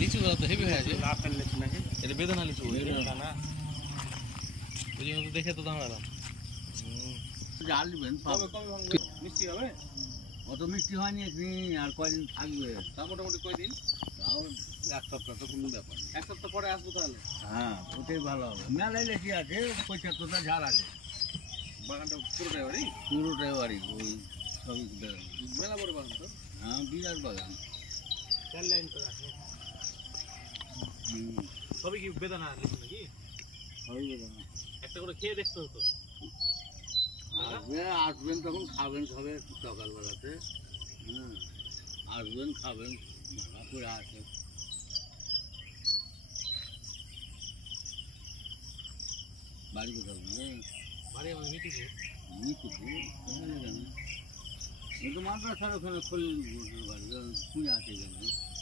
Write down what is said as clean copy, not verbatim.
লিচু গুলো তো হেভি হয়ে আছে। আপেল লিচু নাকি? এটা বেদানা লিচু। বেদানা। ওই জন্য তো দেখে তো দাম এলাম। জাল দিবেন কবে কবে ভাঙবে? মিষ্টি হবে? অত মিষ্টি হয়নি এখানে আর কয়দিন থাকবে তা মোটামুটি কয়দিন? তাও এক সপ্তাহ তো কোনো ব্যাপার না। এক সপ্তাহ পরে আসবো তাহলে। হ্যাঁ ওটাই ভালো হবে মেলায় লেখি আছে 75টা ঝাড় আছে বাগানটা পুরোটাই বাড়ি? পুরোটাই বাড়ি ওই সবই মেলা বড় বাগান তো? হ্যাঁ বিরাট বাগান চার লাইন করে আছে। হুম সবই কি বেদানা লিচু নাকি? সবই বাগান একটা করে খেয়ে দেখতে হতো। আসবেন তখন খাবেন সবে সকালবেলাতে হ্যাঁ আসবেন খাবেন ভাড়া করে আছে বাড়ি কোথাও বাড়ি আমাদের মিটিপুর। মিটিপুর এখানে কেন এই তো মাদ্রাসার ওখানে খোল বাড়ি পুঁয়ে আছে এখানে